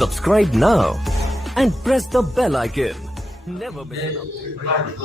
Subscribe now and press the bell icon. Never miss an update.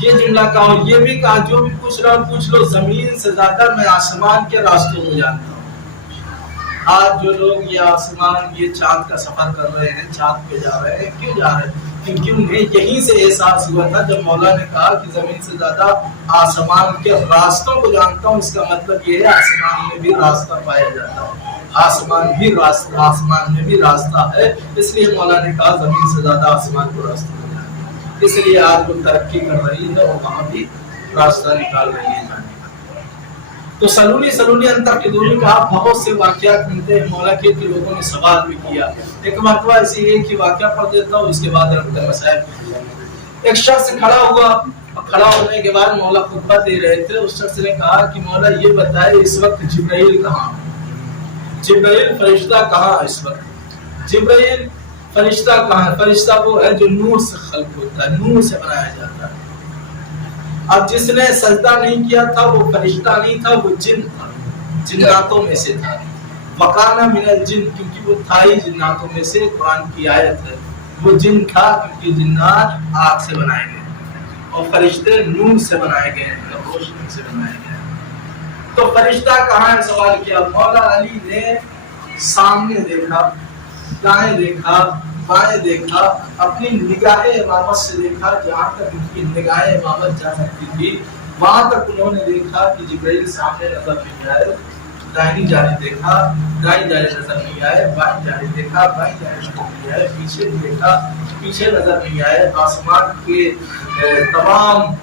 یہ جملہ کہا اور یہ بھی کہا جو بھی پوچھ رہا ہوں پوچھ لو، زمین سے زیادہ میں آسمان کے راستوں کو جانتا ہوں۔ آج جو لوگ یہ آسمان یہ چاند کا سفر کر رہے ہیں، چاند پہ جا رہے ہیں، کیوں جا رہے ہیں؟ کیونکہ انہیں یہیں سے احساس ہوا تھا جب مولا نے کہا کہ زمین سے زیادہ آسمان کے راستوں کو جانتا ہوں، اس کا مطلب یہ ہے آسمان میں بھی راستہ پایا جاتا ہے، آسمان بھی راستہ، آسمان میں بھی راستہ ہے، اس لیے مولا نے کہا زمین سے زیادہ آسمان کو راستہ کو جانتا ہے۔ اس لیے آج وہ ترقی کر رہی ہے اور وہاں بھی راستہ نکال رہی ہے جانے کا۔ تو سلونی انتقدونی کا بہت سے واقعات ملتے ہیں مولا کے کہ لوگوں نے سوال بھی کیا۔ ایک مرتبہ ایسی ایک ہی واقعہ پڑھ دیتا ہوں، اس کے بعد رکھتے مسائل۔ ایک شخص کھڑا ہوا، کھڑا ہونے کے بعد مولا خطبہ دے رہے تھے، اس شخص نے کہا کہ مولا یہ بتائے اس وقت جبرائیل کہاں؟ جبرائیل فرشتہ کہاں اس وقت؟ جبرائیل فرشتہ کہاں؟ فرشتہ وہ ہے جو نور سے خلق ہوتا ہے، نور سے بنایا جاتا ہے۔ اب جس نے سجدہ نہیں کیا تھا وہ فرشتہ نہیں تھا، وہ جن تھا، جناتوں میں سے تھا۔ وَقَانَ مِنَ الْجِنِّ، کیونکہ وہ تھا ہی جناتوں میں سے، قرآن کی آیت ہے۔ وہ جن تھا کیونکہ جنات آگ سے بنائے گئے اور فرشتے نور سے بنائے گئے ہیں، روشنی سے بنائے گئے ہیں۔ تو فرشتہ کہاں ہے سوال کیا۔ مولا علی نے سامنے دیکھا، دائیں دیکھا، بائیں دیکھا، اپنی نگاہ امامت سے دیکھا، جہاں تک ان کی نگاہ امامت جا سکتی تھی وہاں تک انہوں نے دیکھا کہ جبرائیل سامنے نظر نہیں آئے۔ دائیں جانب دیکھا، دائیں جانب نظر نہیں آئے، بائیں جانب دیکھا، بائیں جانب نظر نہیں آئے، پیچھے دیکھا، پیچھے نظر نہیں آئے۔ آسمان کے تمام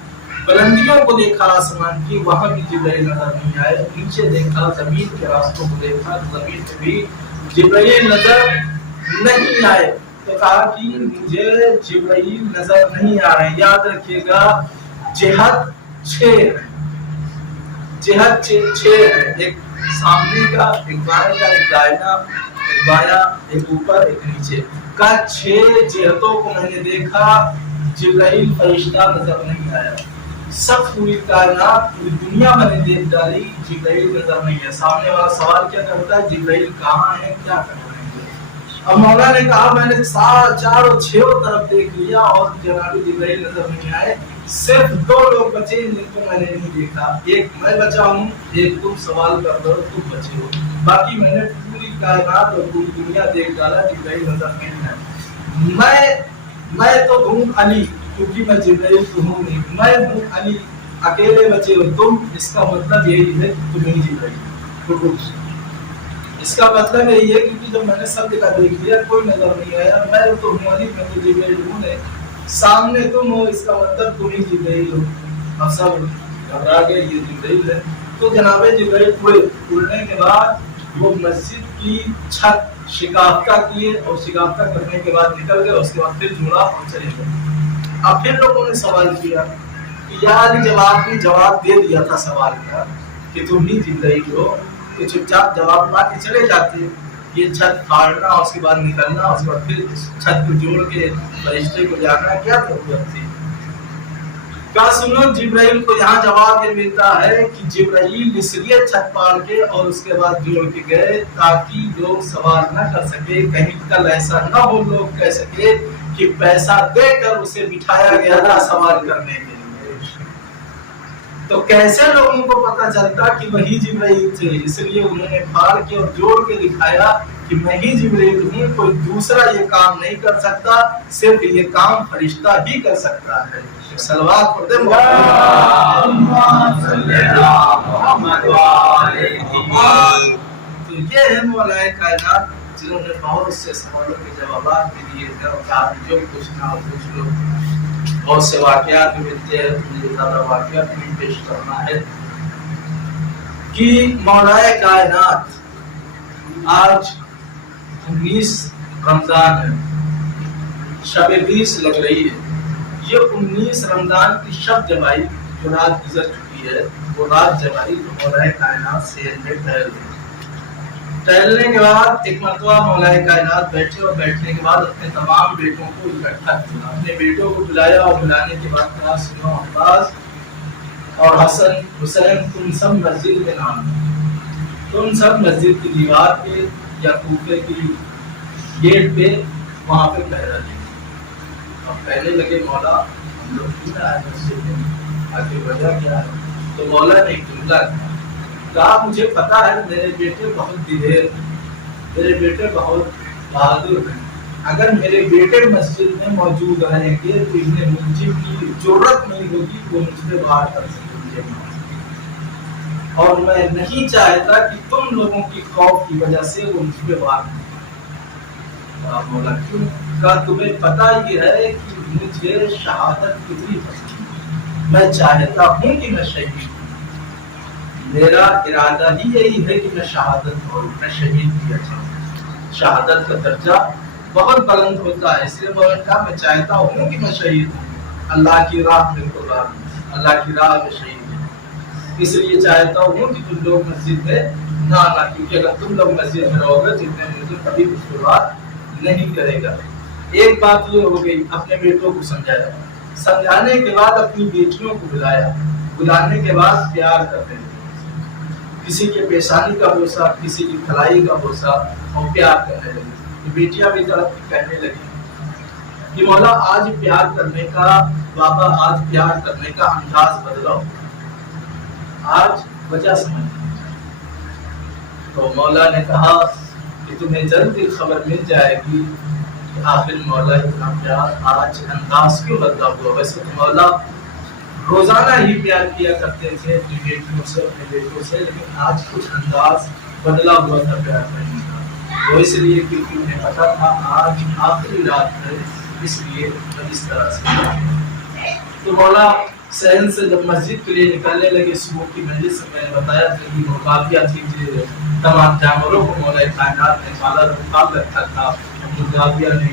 بلندیوں کو دیکھا آسمان کی، وہاں بھی جبرائیل نظر نہیں آئے۔ نیچے دیکھا، زمین کے راستوں کو دیکھا، زمین میں بھی جبرائیل نظر نہیں آئے۔ تو کہا کہ مجھے جبرائیل نظر نہیں آ رہے۔ یاد رکھیے گا جہت 6 ہے، جہت 6 ہے، ایک سامنے کا، ایک بائیں کا، ایک دائنا، ایک بایاں، ایک اوپر، ایک نیچے کا 6 جہتوں کو میں نے دیکھا، جبرائیل فرشتہ نظر نہیں آیا۔ سب پوری کائنات پوری دنیا میں نے دیکھ ڈالی، جبرائیل نظر نہیں ہے۔ سامنے والا سوال کیا کرتا ہے، جبرائیل کہاں ہے، کیا کر رہے ہیں؟ اب مولا نے کہا میں نے چاروں 6 طرف دیکھ لیا اور جناب جبرائیل نظر نہیں آئے، صرف 2 لوگ بچے جن کو میں نے نہیں دیکھا، ایک میں بچا ہوں، ایک تم سوال کر رہے ہو، تم بچے ہو، باقی میں نے پوری کائنات اور پوری دنیا دیکھ ڈالا، جبرائیل نظر نہیں ہے۔ میں تو ہوں علی، کیونکہ میں جبرائیل تو ہوں نہیں، میں ہوں علی، اکیلے بچے ہو تم، اس کا مطلب یہی ہے کہ تم ہی جبرائیل۔ اس کا مطلب یہی ہے کیونکہ جب میں نے سب جگہ دیکھ لیا کوئی نظر نہیں آیا، میں تو ہوں علی، میں تو جبرائیل ہوں نہیں، سامنے تم ہو، اس کا مطلب تم ہی جبرائیل ہو۔ اب سب گھبرا گئے، یہ جبرائیل ہے۔ تو جناب جبرائیل اڑنے کے بعد وہ مسجد کی چھت شکافتہ کیے اور شکافتہ کرنے کے بعد نکل گئے، اس کے بعد پھر جڑا اور چلے گئے۔ اب پھر لوگوں نے سوال کیا کہ یار جب آپ نے جواب دے دیا تھا سوال کا کہ تم ہی جبرائیل ہو تو چپ چاپ جواب پا کے چلے جاتے، یہ چھت پھاڑنا، اس کے بعد نکلنا، اس کے بعد پھر چھت کو جوڑ کے فرشتے کو جانا، کیا ضرورت تھی؟ کہا سنو، جبرائیل کو یہاں جواب یہ ملتا ہے کہ جبرائیل اس لیے چھت پھاڑ کے اور اس کے بعد جوڑ کے گئے تاکہ لوگ سوال نہ کر سکے، کہیں کل ایسا نہ ہو لوگ کہہ سکے کہ پیسہ دے کر اسے بٹھایا گیا تھا سوال کرنے کے لیے۔ تو کیسے لوگوں کو پتہ چلتا کہ وہی جبرائیل تھے؟ اس لیے انہوں نے پھاڑ کے اور جوڑ کے دکھایا کہ میں ہی جبرائیل ہوں، کوئی دوسرا یہ کام نہیں کر سکتا، صرف یہ کام فرشتہ ہی کر سکتا ہے۔ صلوات پڑھ دیں تو یہ ہے مولا کائنات جنہوں نے بہت سے سوالوں کے جوابات بھی دیے تھے، اور کہا جو پوچھنا ہو پوچھ لو۔ بہت سے واقعات بھی ملتے ہیں، مجھے زیادہ واقعات بھی پیش کرنا ہے کہ مولا کائنات آج 19 رمضان ہے، شب 20 لگ رہی ہے۔ یہ 19 رمضان کی شب جب آئی، جو رات گزر چکی ہے، وہ رات جب آئی تو مولا کائنات سے ٹہل گئے۔ ٹہلنے کے بعد ایک مرتبہ مولا کائنات بیٹھے اور بیٹھنے کے بعد اپنے تمام بیٹوں کو اکٹھا کیا، اپنے بیٹوں کو بلایا اور بلانے کے بعد کہا سنو عباس اور حسن حسین، تم سب مسجد میں نام، تم سب مسجد کی دیوار پہ یا کوفے کی گیٹ پہ وہاں پہ پہرا دیں۔ اب پہلے لگے مولا ہم لوگ کیوں نہ آئے مسجد میں، آخر وجہ کیا ہے؟ تو مولا نے ایک جملہ کہا مجھے پتا ہے میرے بیٹے بہت دلیر ہیں، میرے بیٹے بہت بہادر ہیں، اگر میرے بیٹے مسجد میں موجود رہیں گے تو انہیں مجھے کی ضرورت نہیں ہوگی کہ وہ مجھ سے باہر کر سکیں مجھے، اور میں نہیں چاہتا کہ تم لوگوں کی خوف کی وجہ سے وہ مجھ پہ باہر کریں۔ مولا کیوں؟ کہا تمہیں پتا یہ ہے کہ مجھے شہادت کتنی پسند ہے، میں چاہتا ہوں کہ میں شہید ہوں، میرا ارادہ ہی یہی ہے کہ میں شہادت ہوں، میں شہید کیا جاؤں۔ شہادت کا درجہ بہت بلند ہوتا ہے، اس لیے مولا نے کہا میں چاہتا ہوں کہ میں شہید ہوں، اللہ کی راہ میں قربان ہوں، اللہ کی راہ میں شہید ہوں، اس لیے چاہتا ہوں کہ تم لوگ مسجد میں نہ آنا، کیونکہ اگر تم لوگ مسجد میں رہو گے تو اتنے مجھے کبھی اس کے بعد نہیں کرے گا۔ ایک بات یہ ہو گئی، اپنے بیٹوں کو سمجھایا، سمجھانے کے بعد اپنی بیٹیوں کو بلایا، بلانے کے بعد پیار کرتے ہیں، کسی کے پیشانی کا بوسہ، کسی کی کلائی کا بوسہ، اور پیار کرنے لگے۔ بیٹیاں بھی طرف کہنے لگی کہ مولا آج پیار کرنے کا، بابا آج پیار کرنے کا انداز بدلاؤ، آج وجہ سمجھ۔ تو مولا نے کہا کہ تمہیں جلد خبر مل جائے گی کہ آخر مولا اتنا پیار آج انداز کیوں بدلا ہوا۔ ویسے تو مولا روزانہ ہی پیار کیا کرتے تھے اپنی بیٹیوں سے، اپنے بیٹوں سے، لیکن آج کچھ انداز بدلا ہوا تھا پیار کرنے کا۔ وہ اس لیے کیونکہ انہیں پتا تھا آج آخری رات ہے، اس لیے اس طرح سے۔ تو مولا صحن سے جب مسجد کے لیے نکالنے لگے، صبح کی مجلس میں نے بتایا تھا کہ مقابلہ تھی، تمام جانوروں کو مولا کائنات نے بالا رکاب رکھا تھا، مقابلہ نے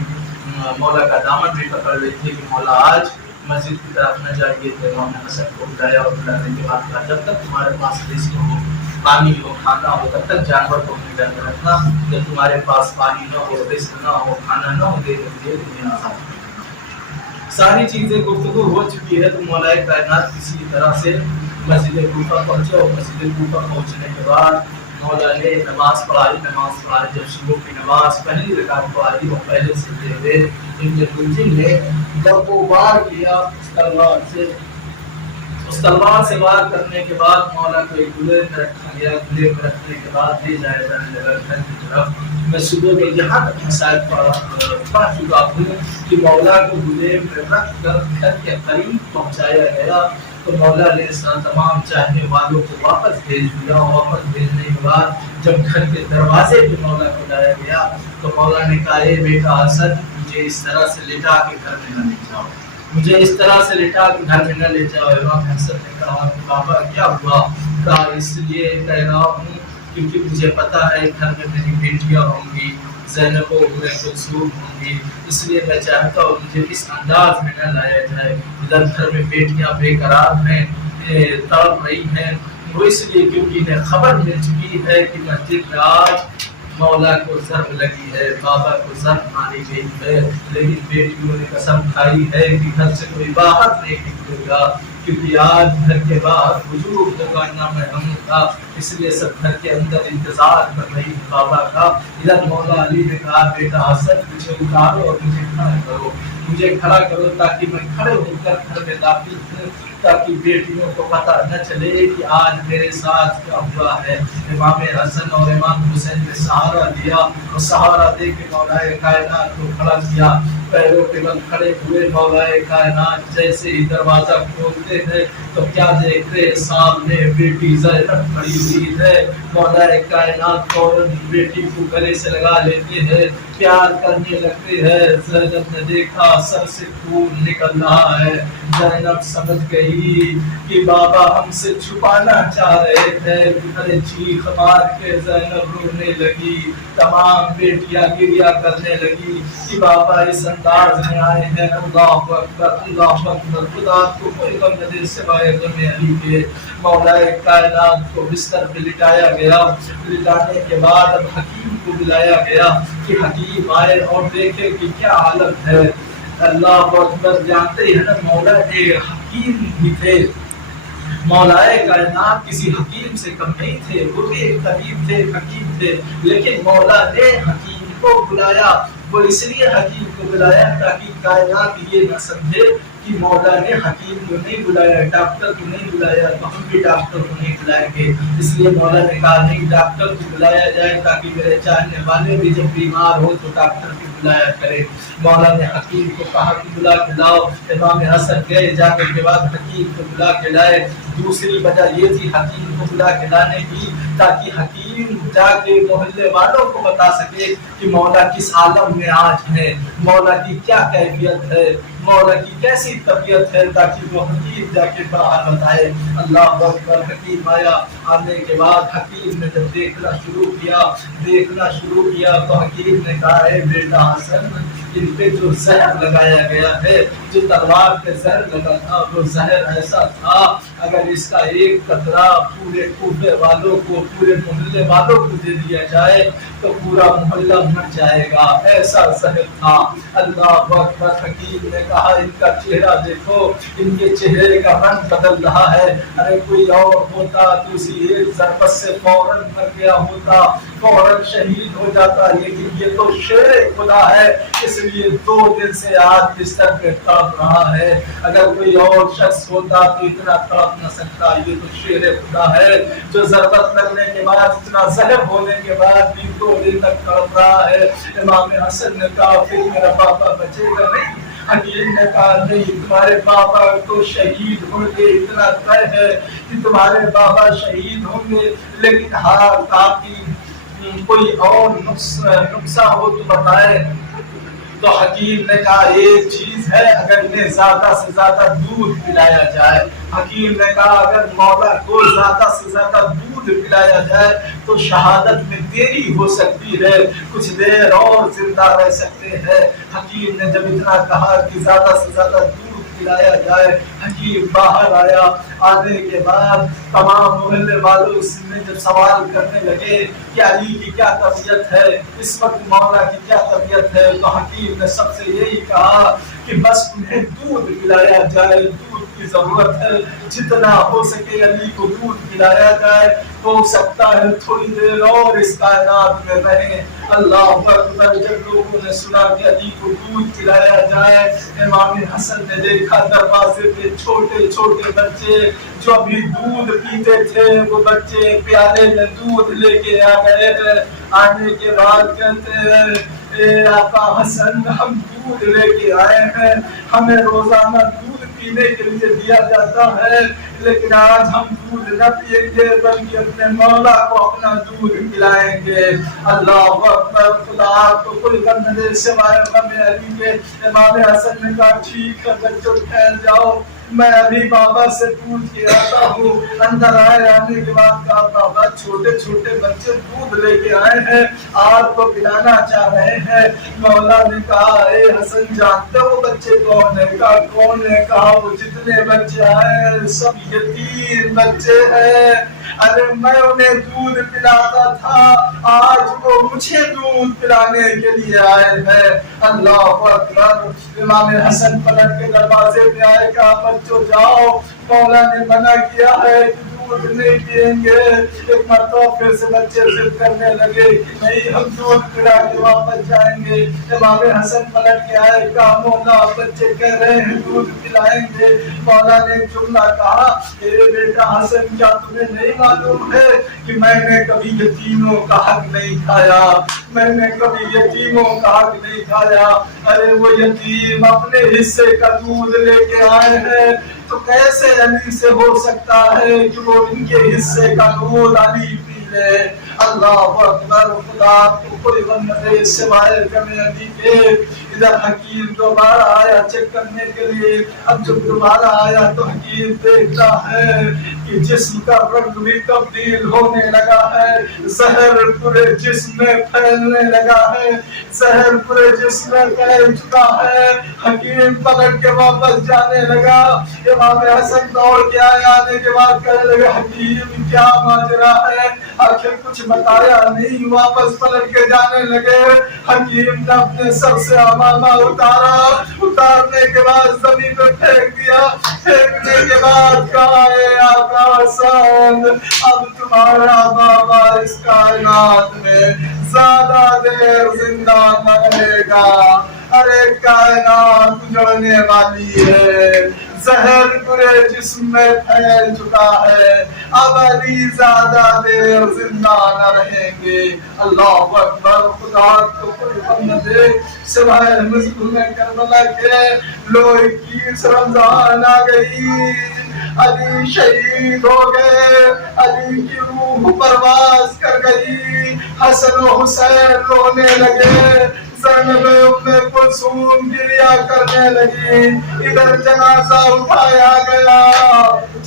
مولا کا دامن بھی پکڑ لی تھی کہ مولا آج مسجد کی طرف نہ جائیے۔ تو امام نے حسن کو بلایا اور بلانے کے بعد کہا جب تک تمہارے پاس رزق ہو، پانی ہو، کھانا ہو، تب تک جانور کو اپنے گھر میں رکھنا، جب تمہارے پاس پانی نہ ہو، رزق نہ ہو، کھانا نہ ہو، دے دیجیے دنیا آزاد۔ ساری چیزیں گفتگو ہو چکی ہے تو مولا کائنات کسی طرح سے مسجد کوفہ پہنچے، اور مسجد کوفہ پہنچنے کے بعد مولا نے نماز پڑھائی۔ جب صبح کی نماز پہلی رکعت پڑھائی، وہ پہلے سجدے ہوئے، ابن الجن نے جب وہ وار کیا اس تلوار سے وار کرنے کے بعد مولا کو ایک گلے میں رکھا گیا، گلے میں رکھنے کے بعد لے جایا جانے لگا گھر کی طرف۔ میں صبح میں یہاں تک مسائل پڑھ چکا ہوں کہ مولا کو گلے میں رکھ کر گھر کے قریب پہنچایا گیا، تو مولا نے تمام چاہنے والوں کو واپس بھیج دیا۔ واپس بھیجنے کے بعد جب گھر کے دروازے پہ مولا کو لایا گیا تو مولا نے کہا اے بیٹا حسن، مجھے اس طرح سے لٹا کے گھر میں نہ لے جاؤ، مجھے اس طرح سے لٹا کے گھر میں نہ لے جاؤ۔ امام حسن نے کہا کہ بابا کیا ہوا؟ کہا اس لیے کہہ رہا ہوں کیونکہ مجھے پتا ہے گھر میں میری بیٹیاں ہوں گی، زینب و ام کلثوم ہوں گی، اس لیے میں چاہتا ہوں مجھے اس انداز میں نہ لایا جائے۔ ادھر گھر میں بیٹیاں بے قرار ہیں، تڑپ رہی ہیں، وہ اس لیے کیونکہ انہیں خبر مل چکی ہے کہ مسجد میں آج مولا کو ضرب لگی ہے، بابا کو ضرب ماری گئی ہے، لیکن بیٹیوں نے قسم کھائی ہے کہ گھر سے کوئی باہر نہیں نکلے گا، کیونکہ آج گھر کے باہر حضور دکانہ میں ہم تھا، اس لیے سب گھر کے اندر انتظار کر رہی بابا کا۔ ادھر مولا علی نے کہا بیٹا حسن مجھے اتارو اور مجھے کھڑا کرو، مجھے کھڑا کرو تاکہ میں کھڑے ہو کر گھر میں داخل ہوں، تاکہ بیٹیوں کو پتہ نہ چلے کہ آج میرے ساتھ کیا ہوا ہے۔ امام حسن اور امام حسین نے سہارا دیا اور سہارا دے کے مولا کائنات کو کھڑا کیا، پیروں پہ بل کھڑے ہوئے مولا کائنات جیسے ہی دروازہ کھولتے ہیں تو کیا دیکھتے سامنے بیٹی زینب کھڑی ہوئی ہے۔ مولا کائنات فوراً بیٹی کو گلے سے لگا لیتے ہیں، پیار کرنے لگتے ہیں۔ زینب نے دیکھا سر سے خون نکل رہا ہے، زینب سمجھ گئی کہ بابا ہم سے چھپانا چاہ رہے تھے، ارے چیخ مار کے زینب رونے لگی، تمام بیٹیاں گریا کرنے لگی کہ بابا اس انداز میں آئے ہیں، اللہ اکبر اللہ اکبر، خدا کو کوئی غم نہ دے سوائے غم علی کے۔ مولا کائنات کو بستر پہ لٹایا گیا، لٹانے کے بعد اب حکیم کو بلایا گیا کہ حکیم آئے اور دیکھے کہ کیا حالت ہے۔ اللہ اکبر، جانتے ہیں نا مولا ایک حکیم بھی تھے، مولا کائنات کسی حکیم سے کم نہیں تھے، وہ بھی ایک طبیب تھے، حکیم تھے، لیکن مولا نے حکیم کو بلایا۔ وہ اس لیے حکیم کو بلایا تاکہ کائنات یہ نہ سمجھے کہ مولا نے حکیم کو نہیں بلایا، ڈاکٹر کو نہیں بلایا، تو ہم بھی ڈاکٹر کو نہیں بلائیں گے۔ اس لیے مولا نے کہا نہیں ڈاکٹر کو بلایا جائے تاکہ میرے چاہنے والے بھی جب بیمار ہو تو ڈاکٹر کو بلایا کرے۔ مولا نے حکیم کو کہا کہ بلا کے لاؤ، امام حسن گئے، جانے کے بعد حکیم کو بلا کے لائے۔ دوسری وجہ یہ تھی حکیم کو بلا کے لانے کی تاکہ حکیم جا کے محلے والوں کو بتا سکے کہ مولا کس عالم میں آج ہے، مولا کی کیا کیفیت ہے، مولا کی کیسی طبیعت ہے، تاکہ وہ حکیم جا کے باہر بتائے۔ اللہ اکبر۔ حکیم آیا، آنے کے بعد حکیم نے جب دیکھنا شروع کیا تو حکیم نے کہا اے بیٹا حسن، ان پہ جو زہر لگایا گیا ہے، جو تلوار پہ زہر لگا تھا، وہ زہر ایسا تھا اگر اس کا ایک قطرہ پورے کوفے والوں کو، پورے محلے والوں کو دے دیا جائے تو پورا محلہ مر جائے گا، ایسا زہر تھا۔ اللہ اکبر۔ حکیم نے کہا ان کا چہرہ دیکھو، ان کے چہرے کا رنگ بدل رہا ہے، ارے کوئی اور ہوتا تو اسی ایک ضربت سے فوراً مر گیا ہوتا، فوراً شہید ہو جاتا، لیکن یہ تو شیر خدا ہے، اس لیے 2 دن سے آج بستر پہ تڑپ رہا ہے۔ اگر کوئی اور شخص ہوتا تو اتنا تڑپ نہ سکتا، یہ تو شیر خدا ہے جو ضربت لگنے کے بعد، اتنا زہر ہونے کے بعد بھی 2 دن تک تڑپ رہا ہے۔ امام حسن نے کہا پھر میرا پاپا بچے گا نہیں؟ حکیم نے کہا نہیں، تمہارے بابا تو شہید ہوں گے، اتنا طے ہے کہ تمہارے بابا شہید ہوں گے، لیکن ہاں تاکہ کوئی اور نقصہ ہو تو بتائے۔ تو حکیم نے کہا ایک چیز ہے، اگر انہیں زیادہ سے زیادہ دودھ پلایا جائے، حکیم نے کہا اگر مولا کو زیادہ سے زیادہ دودھ پلایا جائے تو شہادت میں دیری ہو سکتی ہے، کچھ دیر اور زندہ رہ سکتے ہیں۔ حکیم نے جب اتنا کہا کہ زیادہ سے زیادہ دودھ پلایا جائے، حکیم باہر آیا، آنے کے بعد تمام محلے والوں نے جب سوال کرنے لگے کہ علی کی کیا طبیعت ہے، اس وقت مولا کی کیا طبیعت ہے، تو حکیم نے سب سے یہی کہا کہ بس انہیں دودھ پلایا جائے، دودھ کی ضرورت ہے، جتنا ہو سکے علی کو دودھ پلایا جائے، ہو سکتا ہے تھوڑی دیر اور اس کائنات میں رہیں۔ اللہ اکبر۔ جب لوگوں نے سنا کہ علی کو دودھ پلایا جائے، امام حسن نے دیکھا دروازے پہ چھوٹے چھوٹے بچے جو ابھی دودھ پیتے تھے، وہ بچے پیالے میں دودھ لے کے آ گئے ہیں۔ آنے کے بعد کہتے ہیں اے آقا حسن، ہم دودھ لے کے آئے ہیں، ہمیں روزانہ دودھ پینے کے لیے دیا جاتا ہے، لیکن آج ہم دودھ نہ پیئیں گے بلکہ اپنے مولا کو اپنا دودھ پلائیں گے۔ اللہ اکبر۔ خدا کو کوئی غم نہ دے سوائے غم علی کے۔ امام حسن نے کہا ٹھیک ہے بچوں ٹھہر جاؤ، میں ابھی بابا سے پوچھ کے آتا ہوں۔ اندر آئے، آنے کے بعد کہا بابا چھوٹے چھوٹے بچے دودھ لے کے آئے ہیں، آپ کو پلانا چاہ رہے ہیں۔ مولا نے کہا اے حسن جانتے وہ بچے کون ہے؟ کہا کون ہے؟ کہا وہ جتنے بچے آئے ہیں سب یتیم بچے ہیں، ارے میں انہیں دودھ پلاتا تھا، آج وہ مجھے دودھ پلانے کے لیے آئے ہیں۔ اللہ اکبر۔ امام حسن پلٹ کے دروازے پہ آئے، کہا بچوں جاؤ، مولا نے منع کیا ہے کہ دودھ نہیں پئیں گے۔ ایک مرتبہ پھر سے بچے ضد کرنے لگے کہ نہیں ہم دودھ پلا کے واپس جائیں گے۔ امام حسن پلٹ کے آئے، کہا مولا بچے کہہ رہے ہیں دودھ پلائیں گے۔ مولا نے ایک جملہ کہا اے بیٹا حسن، کیا تمہیں نہیں معلوم ہے کہ میں نے کبھی یتیموں کا حق نہیں کھایا، میں نے کبھی یتیموں کا حق نہیں کھایا؟ ارے وہ یتیم اپنے حصے کا دودھ لے کے آئے ہیں، تو کیسے علی سے ہو سکتا ہے کہ وہ ان کے حصے کا دودھ علی پی لے؟ اللہ اکبر۔ خدا کو کوئی غم نہ دے سوائے غم علی کے۔ ادھر حکیم دوبارہ آیا چیک کرنے کے لیے۔ اب جب دوبارہ آیا تو حکیم دیکھتا ہے کہ جسم کا رنگ بھی تبدیل ہونے لگا ہے، زہر پورے جسم میں پھیلنے لگا ہے، زہر پورے جسم میں پھیل چکا ہے۔ حکیم پلٹ کے واپس جانے لگا۔ امام حسن دوڑ کے آئے، آنے کے بعد کہنے لگا حکیم کیا ماجرا ہے؟ آخر کچھ بتایا نہیں، واپس پلٹ کے جانے لگے۔ حکیم نے اپنے سر سے امامہ اتارا، اتارنے کے بعد زمین پہ پھینک دیا، پھینکنے کے بعد کہا اے آقا حسن، اب تمہارا بابا اس کائنات میں زیادہ دیر زندہ نہ رہے گا۔ سارے کائنات اجڑنے والی ہے، زہر پورے جسم میں پھیل چکا ہے، اب علی زیادہ دیر زندہ نہ رہیں گے۔ اللہ اکبر، خدا کو کوئی غم نہ دے سوائے مظلوم کربلا کے۔ لو 21 رمضان آ گئی، علی شہید ہو گئے، علی کی روح پرواز کر گئی، حسن و حسین رونے لگے، زینب ام کلثوم گریا کرنے لگی، ادھر جنازہ اٹھایا گیا،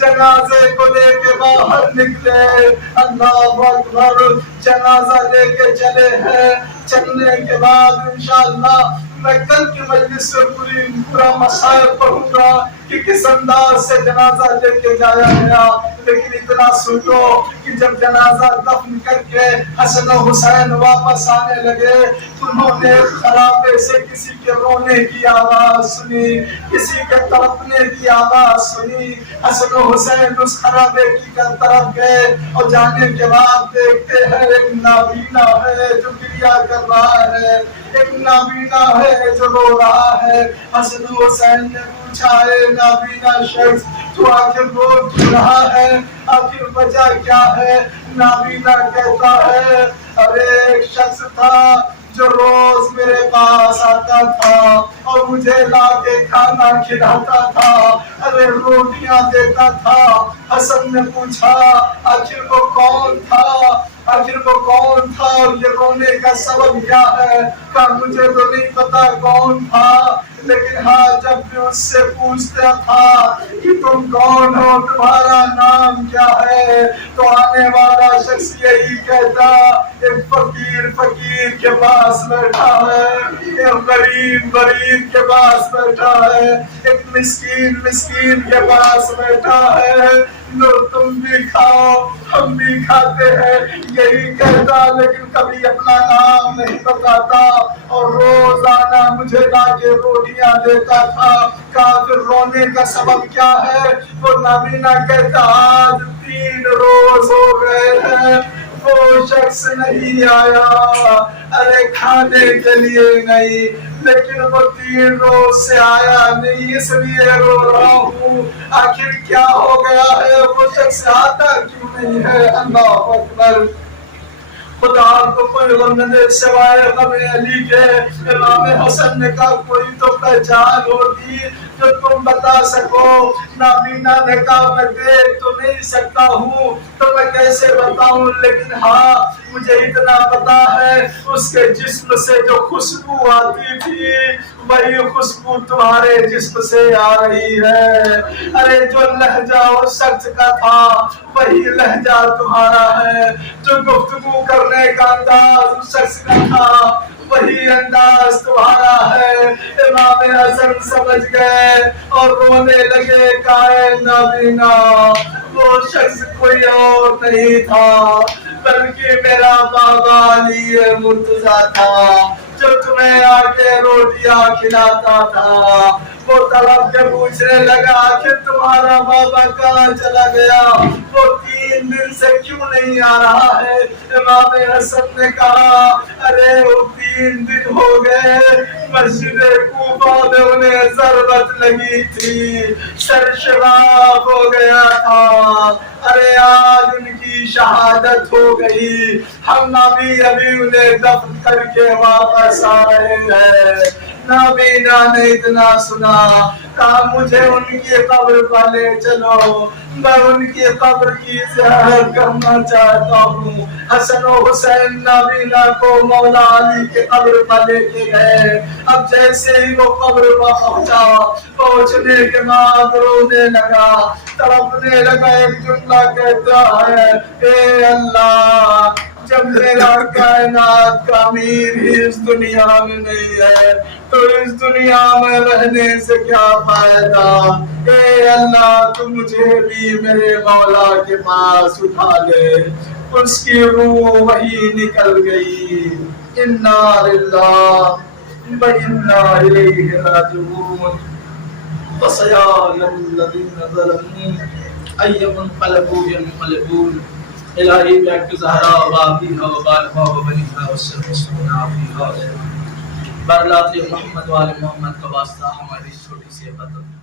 جنازے کو لے کے باہر نکلے، اللہ اکبر، جنازہ لے کے چلے ہیں، چلنے کے بعد انشاءاللہ میں کل کی مجلس سے پورا مسائل پڑھوں گا کہ کس انداز سے جنازہ لے کے جایا گیا، لیکن اتنا سنو کہ جب جنازہ دفن کر کے حسن و حسین واپس آنے لگے، انہوں نے خرابے سے کسی کے رونے کی آواز سنی، کسی کے تڑپنے کی آواز سنی، حسن و حسین اس خرابے کی طرف گئے اور جانے کے بعد دیکھتے ہیں ایک نابینا ہے جو گریا کر رہا ہے، ایک نابینا ہے جو رو رہا ہے۔ حسن و حسین نے پوچھا، اے نابینا شخص، تو آخر رو کیوں رہا ہے، آخر وجہ کیا ہے؟ نابینا کہتا ہے، ارے ایک شخص تھا جو روز میرے پاس آتا تھا اور مجھے لا کے کھانا کھلاتا تھا، ارے روٹیاں دیتا تھا۔ حسن نے پوچھا، آخر وہ کون تھا، آخر وہ کون تھا اور یہ رونے کا سبب کیا ہے؟ کہا مجھے تو نہیں پتا کون تھا، لیکن ہاں جب بھی اس سے پوچھتا تھا کہ تم کون ہو، تمہارا نام کیا ہے، تو آنے والا شخص یہی کہتا، ایک فقیر فقیر کے پاس بیٹھا ہے، ایک غریب غریب کے پاس بیٹھا ہے، ایک مسکین مسکین کے پاس بیٹھا ہے، لو تم بھی کھاؤ ہم بھی کھاتے ہیں، یہی کہتا، لیکن کبھی اپنا نام نہیں بتاتا اور روزانہ مجھے لا کے روٹیاں دیتا تھا۔ کہا پھر رونے کا سبب کیا ہے؟ وہ نابینا کہتا، آج 3 روز ہو گئے ہیں وہ شخص نہیں آیا، ارے کھانے کے لیے نہیں، لیکن وہ 3 روز سے آیا نہیں، اس لیے رو رہا ہوں، آخر کیا ہو گیا ہے، وہ شخص آتا کیوں نہیں ہے؟ اللہ اکبر، خدا کو کوئی غم نہ دے سوائے غم علی کے۔ امام حسن نے کہا کوئی تو پہچان ہوگی جو تم بتا سکو۔ نابینا نے کہا میں دیکھ تو نہیں سکتا ہوں تو میں کیسے بتاؤں، لیکن ہاں مجھے اتنا پتا ہے اس کے جسم سے جو خوشبو آتی تھی وہی خوشبو تمہارے جسم سے آ رہی ہے، ارے جو لہجہ اس شخص کا تھا وہی لہجہ تمہارا ہے، جو گفتگو کرنے کا انداز اس شخص کا تھا وہی انداز تمہارا ہے۔ امام حسن سمجھ گئے اور رونے لگے، کہا نابینا وہ شخص کوئی اور نہیں تھا بلکہ میرا بابا علی مرتضیٰ تھا جو تمہیں آ کے روٹیاں کھلاتا تھا۔ وہ طلب کے پوچھنے لگا کہ تمہارا بابا کہاں چلا گیا، وہ 3 دن سے کیوں نہیں آ رہا ہے؟ امام حسن نے کہا ارے وہ 3 دن ہو گئے مسجد کوفہ میں انہیں ضربت لگی تھی، سر شباب ہو گیا تھا، ارے آج ان کی شہادت ہو گئی، ہم ابھی انہیں دفن کر کے واپس آ رہے ہیں۔ نابینا نے اتنا سنا، کہا مجھے ان کی قبر پر لے چلو، میں ان کی قبر کی زیارت کرنا چاہتا ہوں۔ حسن و حسین نابینا کو مولا علی کے قبر پر لے کے گئے۔ اب جیسے ہی وہ قبر پر پہنچا، پہنچنے کے بعد رونے لگا، تڑپنے لگا، ایک جملہ کہتا ہے اے اللہ جب میرا کائنات کا امیر ہی اس دنیا میں نہیں ہے تو اس دنیا میں رہنے سے کیا فائدہ؟ اے اللہ تو مجھے بھی میرے مولا کے پاس اٹھا لے۔ اس کی روح وہی نکل گئی۔ انا للہ و انا الیہ راجعون۔ وسيعلم الذين ظلموا أي منقلب ينقلبون۔ الہی بیک زہرا و باقیہ و بالہا و بنیہا و سر مسلمنا فیہا۔ برلاتے محمد والے محمد کا واسطہ ہماری چھوٹی سی عبادت